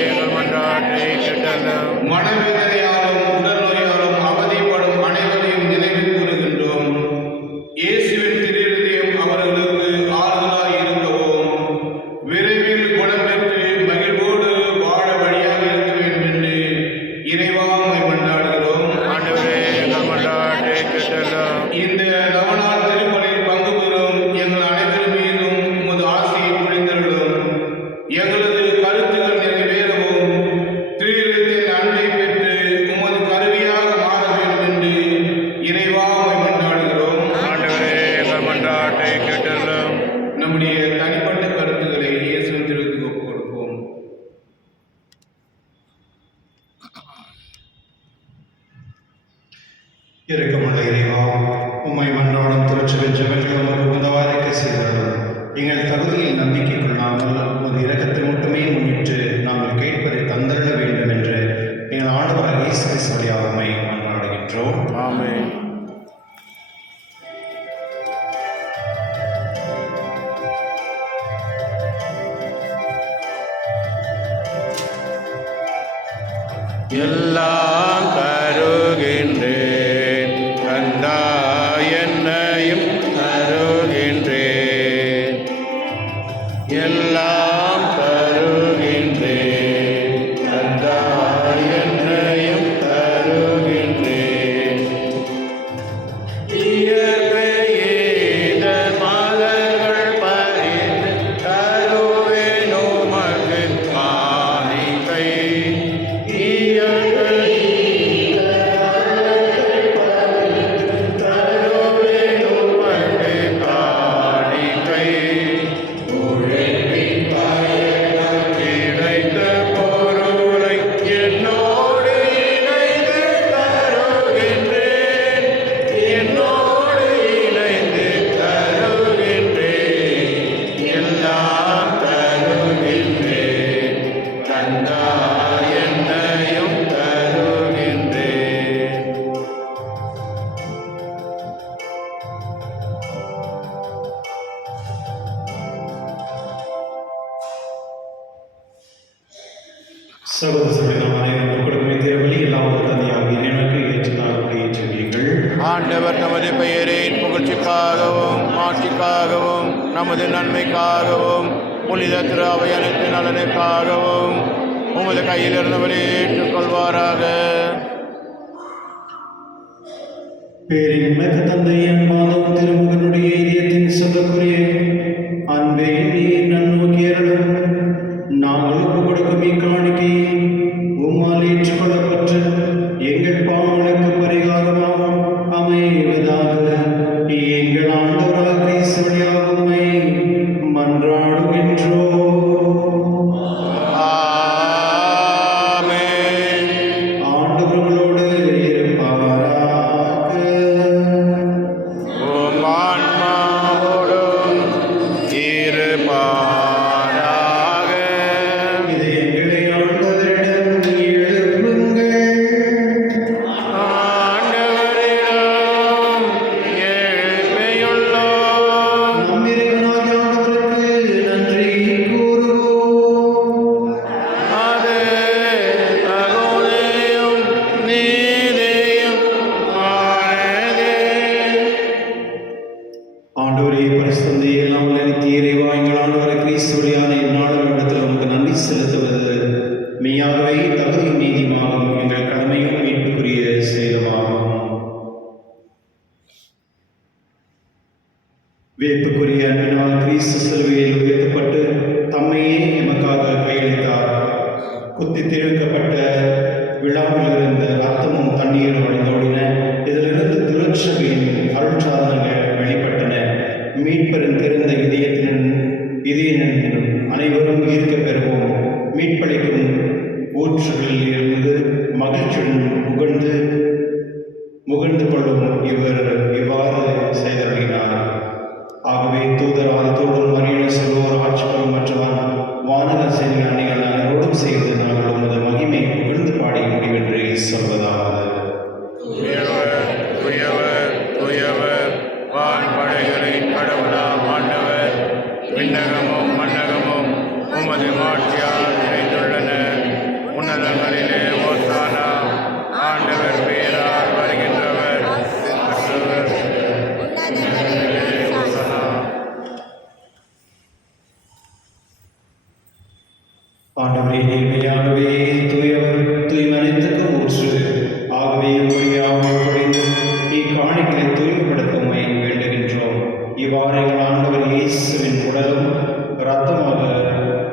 எங்கள் மன்றாட்டை கேட்டருளும். மனவேதனையாலும் உடல் நோயாலும் அவதிப்படும் அனைவரையும் நினைவு கூறுகின்றோம். இயேசுவின் திருஹிருதயம் அவர்களுக்கு ஆறுதலாய் இருக்கவும் விரைவில் குணம் பெற்று மகிழ்வோடு வாழ வழியாக இருக்க வேண்டும் என்று இறைவா மன்றாடுகிறோம். எங்கள் மன்றாட்டை கேட்டருளும். இந்த நவநாள் திருப்பலியில் பங்கு பெறும் எங்கள் அனைவர் மீதும் உமது ஆசையை பொழிந்தருளும். எங்களது கருத்துக்கள் நிறைவேறவும் திருஹிருதயத்தின் அன்பை பெற்று உமது கருவியாக மாற வேண்டும் என்று இறைவா மன்றாடுகிறோம். எங்கள் மன்றாட்டை கேட்டருளும். நம்முடைய தனிப்பட்ட கருத்துக்களை இயேசுவின் திருவுக்கு ஒப்புக் கொடுப்போம். இரக்கமுள்ள இறைவா, உம்மை மன்றாடும் திருச்சபை ஜெபங்களை உமக்கு உகந்தவாறு செய்தருளும். எங்கள் தகுதியை நம்பிக்கை கொள்ளாமல் உமது இரக்கத்தை மட்டுமே முன்னிட்டு நாங்கள் கேட்பதை தந்தருள வேண்டும் என்று எங்கள் ஆண்டவர் இயேசு கிறிஸ்து வழியாக உம்மை மன்றாடுகின்றோம். ஆமென். எல்லாம் தருகின்றேன் சகோதர சபையில் அனைவரும் கொடுக்கும் இந்த பலி எல்லாம் தந்தையாக எனக்கு ஏற்றுத்தாருடைய ஜெபியுங்கள். ஆண்டவர் நமது பெயரின் புகழ்ச்சிக்காகவும் ஆட்சிக்காகவும் நமது நன்மைக்காகவும் புனித திரு அவை அனைத்து நலனுக்காகவும் உமது கையில் இருந்தவரை ஏற்றுக்கொள்வாராக. பேரின் மிக்க தந்தையின் மாதம் திருமகனுடைய இதயத்தின் சொல்லக்குரிய அன்பே நீர் நன்னோக்கியர்களும் நாங்கள் ஒப்புக் கொடுக்கும் இக்காணிக்கையை உம்மால் ஏற்றுக்கொள்ளப்பட்டு எங்கள் பாவங்களுக்கு பரிகாரமாகவும் அமைவதாக. எங்கள் ஆண்டவராக கிறிஸ்து வழியாக உம்மை மன்றாடுகின்றோம். ஆமென். ஆண்டவர்களோடு இருப்பாராக. உம் ஆன்மாவோடும் இருப்பாராக. இதை எங்களை ஆண்டவரிடம் எழுப்புங்கள். ஆண்டவரிடம் எழுப்பியுள்ளோம். நம் இறைவனாகிய ஆண்டவருக்கு நன்றி கூறுவோம். அது தகுதியும் நீதியும் ஆனதே. ஆண்டவரே பரிசுத்தந்தை எல்லாம் நினைத்து இறைவா எங்கள் ஆண்டவரை கிறிஸ்துவையான இந்நாளும் இடத்தில் உங்களுக்கு நன்றி செலுத்துவது மெய்யாகவே தகுதியும் நீதியுமாகும், எங்கள் கடமையும் மீட்புக்குரிய செயலுமாகும். வேட்புக்குரிய அன்பினால் கிறிஸ்து சிலுவையில் உயர்த்தப்பட்டு தம்மையே எமக்காக கையளித்தார். குத்தி தெரிவிக்கப்பட்ட விழாவில் இருந்த ரத்தமும் தண்ணீரும் வழிந்தோடின. இதிலிருந்து திருச்சபையின் அருட்சாதனங்கள் வெளிப்பட்டன. மீட்பரின் திறந்த இதயத்தின் அனைவரும் ஈர்க்க பெறுவோம். மீட்பளிக்கும் ஊற்றுகளில் இருந்து மகிழ்ச்சியுடன் முகழ்ந்து கொள்ளும் இவர் இவ்வாறு செய்தருளினார். ஆகவே தூதரால் தோடும் மரியன செல்வோர் ஆட்சிகளும் மற்றவன் வானக செய்திகள் அணிகள் அனைவரோடும் செய்து நாங்கள் உமது மகிமை புகழ்ந்து பாடி முடிவென்று சொல்வதாவது. உயர்வர் உயர்வர் உயர்வர் வான்படைகளின் கடவுளாம் ஆண்டவர். விண்ணகமும் மண்ணகமும் உமது மாட்சியால் நிறைந்துள்ளன. உன்னதங்களிலே ஓசானா. ஆண்டவர் பெயரால் வருகின்றவர். ஓசானா. ஆண்டவரே நேர்மையாகவே தூயவர், தூய்மனைத்துக்கும் ஊற்று. ஆகவே பொழிந்து இக்காணிகளை தூய்மைப்படுத்த உம்மை வேண்டுகின்றோம். இவ்வாறு எங்கள் ஆண்டவர் இயேசுவின் உடலும் இரத்தமாக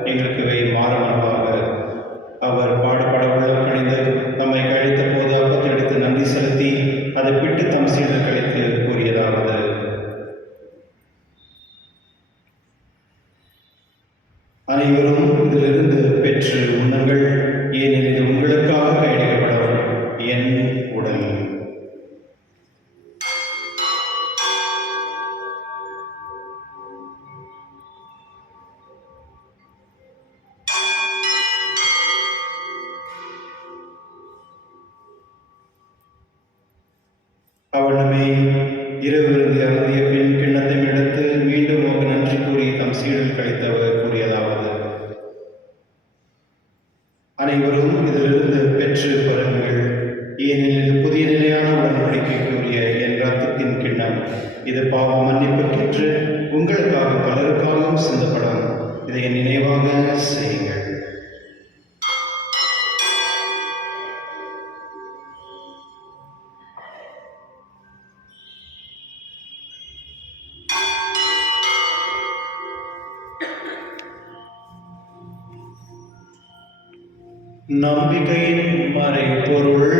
எங்களுக்கு மாறுவனவாக. அவர் பாடுபட உள்ளம் கணிந்து நம்மை கழித்த போது அப்பத்தை எடுத்து நன்றி செலுத்தி அதை பிட்டு தம் சீடர் கழித்து கூறியதாவது: அனைவரும் இதிலிருந்து பெற்று உண்ணுங்கள், ஏனெனில் இது உங்களுக்காக கையளிக்கப்படும் என் உடல். அவனமே இரவு அருந்திய பின் கிண்ணத்தை எடுத்து மீண்டும் உமக்கு நன்றி கூறி தம் சீடர் கழித்தவர் கூறியதாவது: அனைவரும் இதிலிருந்து பெற்று பருங்கள், ஏனெனில் புதிய நிலையான உடன்படிக்கைக்குரிய என் இரத்தத்தின் கிண்ணம். இது பாவ மன்னிப்புக்கென்று உங்களுக்காக பலருக்காகவும் சிந்தப்படும். இதை என் நினைவாக செய்யுங்கள். நம்பிக்கையின் மறைபொருள்.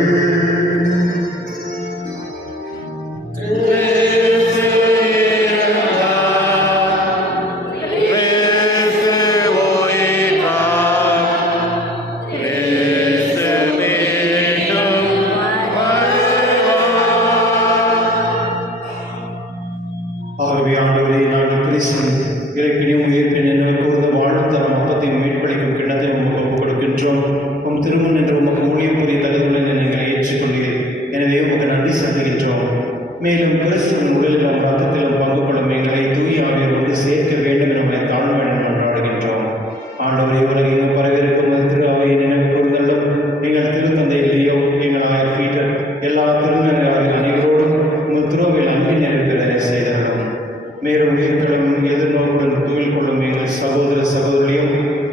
ஆகவே ஆண்டவரே, நாங்கள் கிறிஸ்து இறைப்பினும் உயிர்ப்பின் நினைவு கூர்ந்த வாழும் தரம் அப்பத்தையும் மீட்பளிக்கும் கிண்ணத்தை உமக்கு ஒப்புக் கொடுக்கின்றோம். உம் திருமண் என்ற உமக்கு ஊழியம் புரிய தகுதியுடன் எங்களை ஏற்றுக்கொள்கிறேன். எனவே உமக்கு நன்றி செலுத்துகின்றோம். மேலும் கிறிஸ்துவின் உடலிலும் ரத்தத்திலும் பங்கு கொள்ளும் எங்களை தூய ஆவியரோடு சேர்க்க வேண்டும் என தாழ்மையுடன் கொண்டாடுகின்றோம். ஆண்டவரை உலகிலும் பரவிருக்கும் திரு அவையை நினைவு கூர்ந்த எல்லா திருநங்கையாளர்கள் அனைவரோடும் உங்கள் திருவையில் அன்பின் நிறைவேற செய்தார்கள். மேலும் உயிர்களும் எதிர்நோக்குடன் துயில் கொள்ளும் எங்கள் சகோதர சகோதரியும்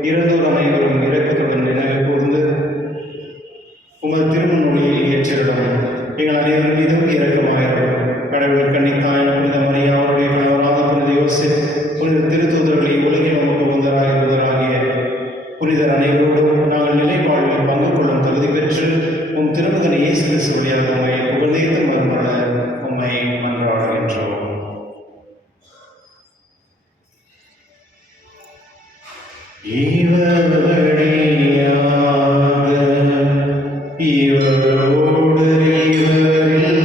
இறந்தோர் அனைவரும் இரக்கத்துடன் நினைவு கூர்ந்து உமது திருமணொழியில் ஏற்றிடம். எங்கள் அனைவரும் மீதும் இரக்கமாயிரும். கடவுள் கன்னித்தாயான புனித மரியா, அவருடைய கணவராக புனித யோசேப், புனித திருத்தூதர்களை உலகில் நமக்கு முதலாகிய புனிதர் அனைவரோடும் நாங்கள் நிலை வாழ்வில் பங்கு கொள்ளும் தகுதி பெற்று உம் திருமகன் இயேசு கிறிஸ்து வழியாக உம்மை புகழ்ந்து மறுமல உம்மை மன்றாடுகின்றோம். இவர் வழியாக இவரோடு இவரில்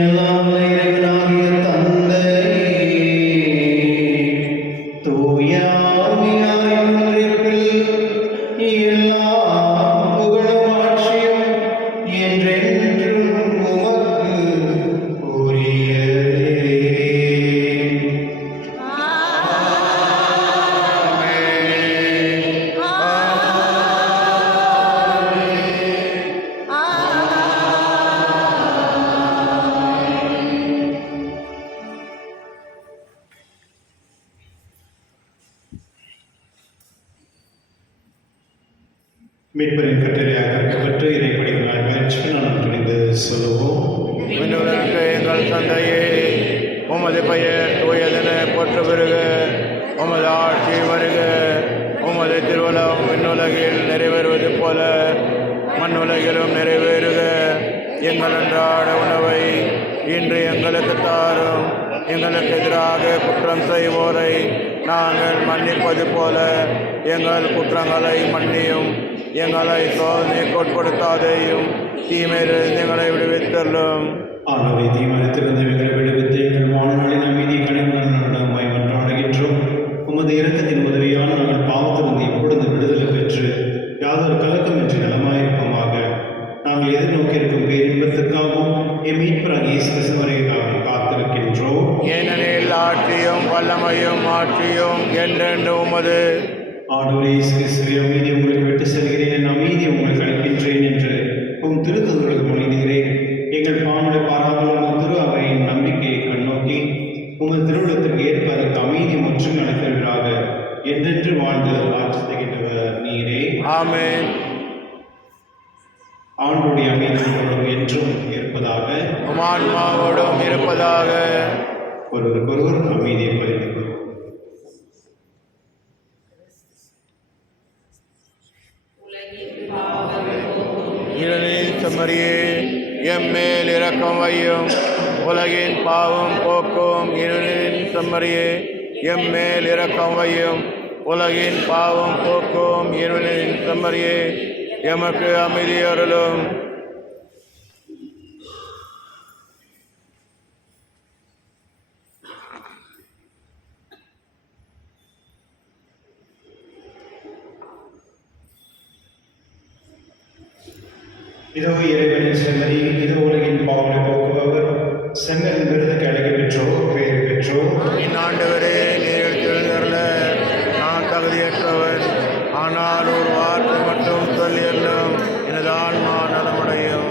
எல்லாம் இறைவனாகிய தந்தை தூய ஆவியாரின் ஒன்றிப்பில் எல்லா புகழும் ஆட்சியும் என்றென்றும் உமக்கு உரியதே. மீட்பரின் கட்டளையாக கற்கப்பட்டு இறைப்படிகளால் பயிற்சிக்கு நாம் துணிந்து சொல்லுவோம். விண்ணுலகில் எங்கள் தந்தையே, உமது பெயர் தூயதென போற்ற பெறுக. உமது ஆட்சி வருக. உமது திருவுளம் விண்ணுலகில் நிறைவேறுவது போல மண்ணுலகிலும் நிறைவேறுக. எங்கள் அன்றாட உணவை இன்று எங்களுக்கு தாரும். எங்களுக்கு எதிராக குற்றம் செய்வோரை நாங்கள் மன்னிப்பது போல எங்கள் குற்றங்களை மன்னியும். எங்களை சோதனைக்கு உட்படுத்தாதேயும், தீமையிலிருந்து எங்களை விடுவித்தள்ளும். ஆண்டவரை தீமனத்திலிருந்து எங்களை விடுவித்து எங்கள் வாழ்நாளின் அமைதி கனிவுடன் நடனமாய் மன்றாடுகின்றோம். உமது இரக்கத்தின் உதவியால் நாங்கள் பாவத்திலிருந்து எப்பொழுது விடுதலை பெற்று யாதொரு கலக்கமின்றி நலமாயிருப்போமாக. நாங்கள் எதிர்நோக்கியிருக்கும் பேரின்பத்திற்காகவும் எம் மீட்பராகிய இயேசு கிறிஸ்து வருகைக்காகவும் காத்திருக்கின்றோம். ஏனெனில் ஆட்சியும் வல்லமையும் ஆட்சியும் என்றென்று உமது. ஆண்டவரே இயேசு கிறிஸ்துவே, அமைதி உங்களுக்கு விட்டு செல்கிறேன், அமைதி உங்களுக்கு அளிக்கின்றேன் என்று உம் திருத்தூதர்களுக்கு மொழிந்தீரேன். எங்கள் பாவங்களை பாராமல் உமது திரு அவையின் நம்பிக்கையை கண்ணோக்கி உமது திருவிழத்திற்கு ஏற்ப அதற்கு அமைதி மற்றும் நடத்துவீராக. என்றென்று வாழ்ந்து ஆட்சி செய்கின்றவர் நீரே. ஆமென். ஆண்டுடைய அமைதி உங்களோடும் என்றும் இருப்பதாக. உம் ஆன்மாவோடும் இருப்பதாக. ஒருவருக்கொருவர் அமைதியை பகிர்ந்து கொள்வோம். இருளின் செம்மறியே, எம்மேல் இரக்கம் வையும். உலகின் பாவம் போக்கும் இருளின் செம்மறியே, எம்மேல் இரக்கம் வையும். உலகின் பாவம் போக்கும் இருளின் செம்மறியே, எமக்கு அமைதி அருளும். இதோ இறைவனின் செம்மறி, இதோ உலகின் பாவங்களை போக்குபவர். செம்மறின் விருதுக்கு அழகு பெற்றோர், பெயர் பெற்றோர். இந்நாண்டவரே, நீர் எழுந்தருள நான் தகுதியற்றவன். ஆனால் ஒரு வார்த்தை மட்டும் சொல்லியல்லும் எனது ஆன்மா நலமுடையும்.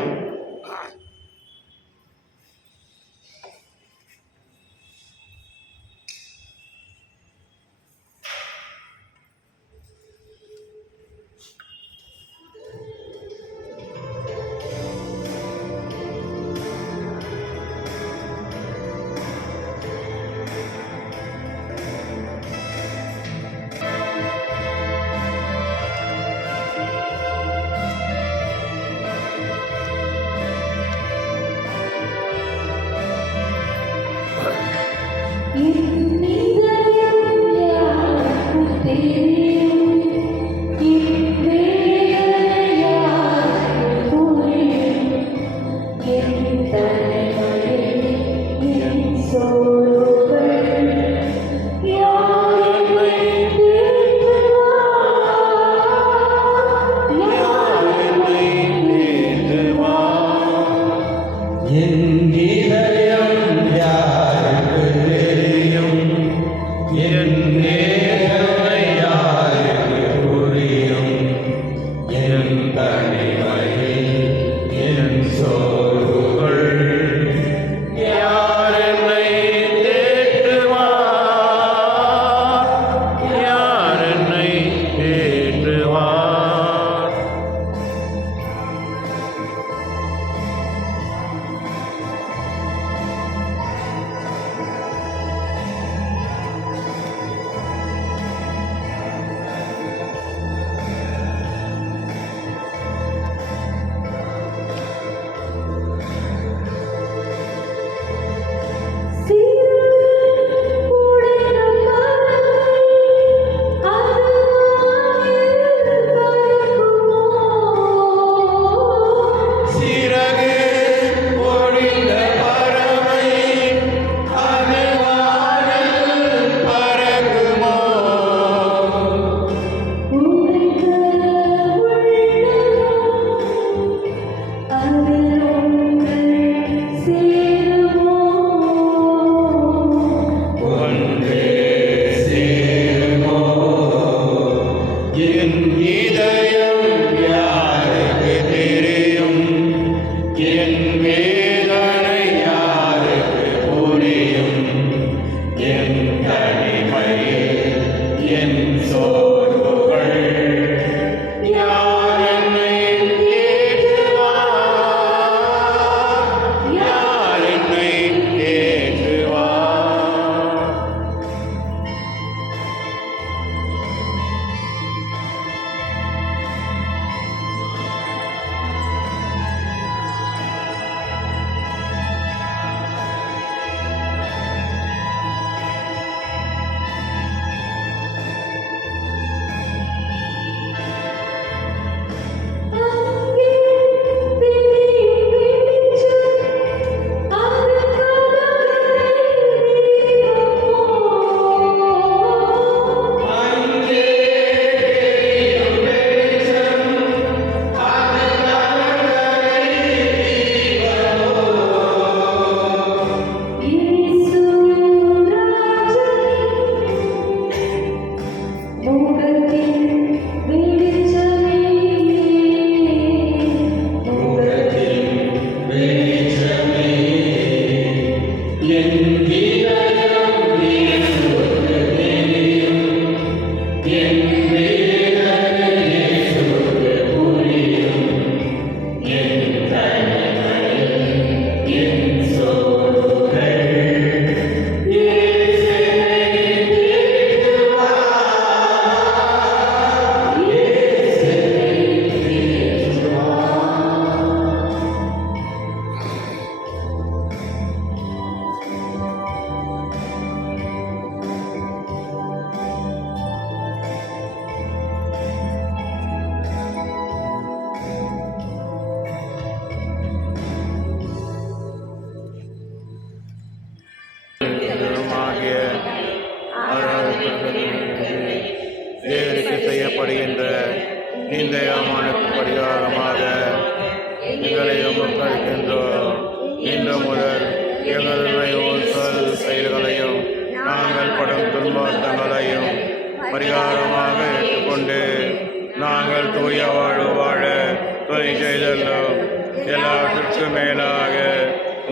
எல்லாவற்றிற்கும் மேலாக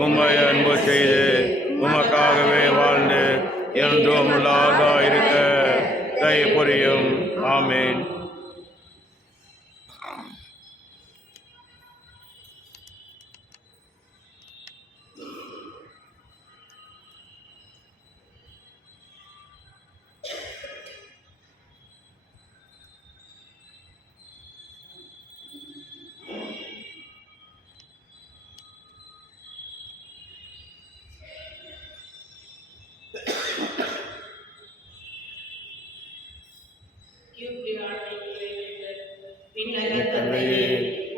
உம்மை அன்பு செய்து உமக்காகவே வாழ்ந்து என்றும் உள்ளாக இருக்க தயை புரியும். ஆமேன். தந்தையே,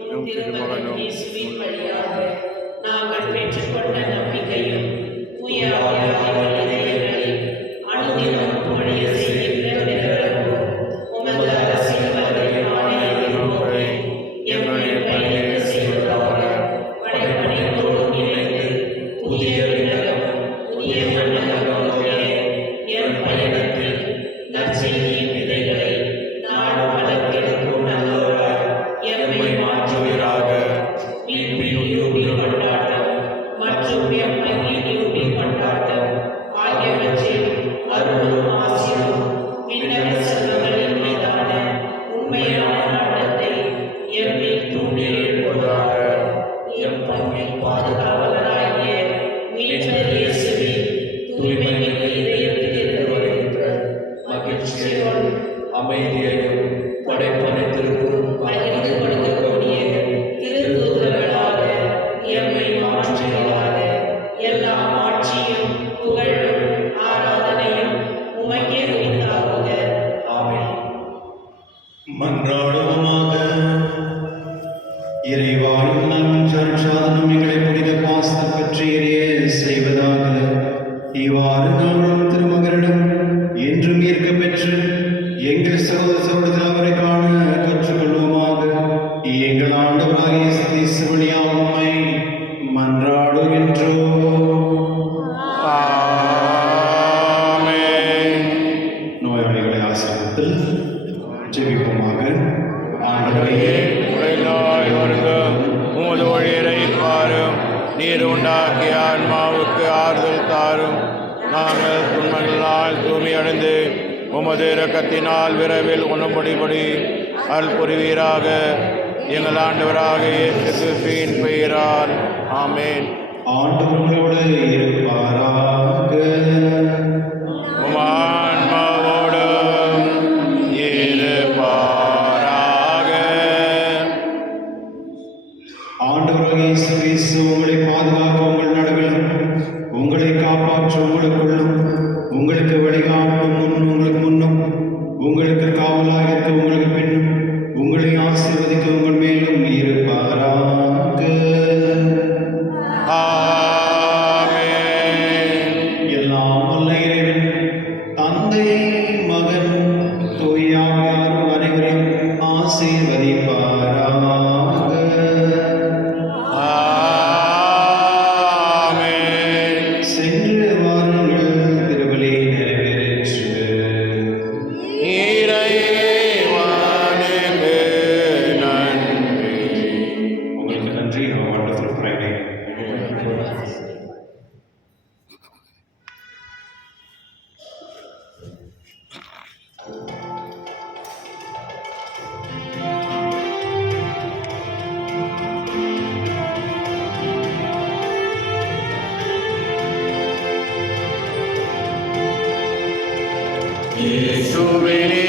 உம் திருமகனும் இயேசுவின் வழியாக நாங்கள் பெற்றுக்கொண்ட நம்பிக்கையும் தூய ஆவியானவரின் இதயங்களில் அனுதினம் உம்முடைய செய்கின்ற நிறைவேறவும் உமது அரசின் வருகை ஆணையை எம்மை பணிய செய்வதாக படைப்பணிகளோடு இணைந்து புதிய விண்ணகமும் புதிய மண்டலமும் எம் பயணத்தில் நற்செய்தியின் விதைகளை நாடு வளர்க்கிறதும் நல்லோராய் எம்மை மாற்றுவீராக. மீட்பின் கொண்டாட்டம் மற்றும் எம்மையின் கொண்டாட்டம் ஆகியவற்றில் அருளும் ஆசிரும் விண்ணக செல்வங்களின் மீதான உண்மையான நாட்டத்தை எம்மில் தூண்டி எழுப்புவதாக. எம் பங்கின் பாதுகாவலராகிய மீட்பர் இயேசுவின் தூய்மைமிகு இதயத்திலிருந்து வருகின்ற மகிழ்ச்சியோடு அமைதியையும் படைப்பனைத்திற்கும் பகிர்ந்து கொடுக்கக்கூடிய திருத்தூதர்களாக எம்மை மாற்றுவீராக. எல்லா ஆட்சியும் புகழும் ஆராதனையும் உமக்கே உரித்தாகுக. ஆமென். மன்றாடுவோமாக. இறைவாயும் நம் சர்ச்சாதனம் எங்களை புனித பாசம் பற்றி எரிய செய்வதாக. இவ்வாறு நாங்களும் திருமகனிடம் என்றும் ஈர்க்க பெற்று எங்கள் சகோதரத்தில் அவரை காண கற்றுக்கொள்வோமாக. எங்கள் ஆண்டவராகிய இயேசு வழியாக உம்மை மன்றாடுகின்றோம். ஆமென். நோயாளிகளை ஆசிரியத்தில் ஜெபிப்போமாக. ஆண்டவரே, உடையலாய் வருகம் உமது ஒளியரை பாரும். நீர் உண்டாக்கிய ஆன்மாவுக்கு ஆறுதல் தாரும். நாங்கள் துன்பங்களால் தூய்மையடைந்து உமது இரக்கத்தினால் விரைவில் உணவுபடிபடி அருள் புரிவீராக. எங்கள் ஆண்டவராக இயேசு கிறிஸ்துவின் பெயரால். ஆமென். ஆண்டவர்களோடு இருப்பாராக. உம் ஆன்மாவோடும் இருப்பாராக. ஆண்டவராகிய இயேசு கிறிஸ்து உங்களை பாதுகாக்க உங்கள் நடுவில், உங்களை காப்பாற்ற உங்களுக்குள்ளும், உங்களுக்கு வழிகாட்டும் உங்களுக்கு முன்னும், உங்களுக்கு காவலாக இருக்க உங்களுக்கு பின்னும், உங்களை ஆசீர்வதிக்க உங்கள் மேலும் இருப்பாராக. ஆமென். எல்லாம் வல்ல இறைவன் தந்தை, மகன், தூய ஆவியார் அனைவரையும் ஆசீர்வதிப்பாராக. ஆமென். சென்று வாருங்கள், திருவலி நிறைவேற்று. இறைவனுக்கு நன்றி. உங்களுக்கு நன்றி. Wonderful Friday. இயேசுவிலே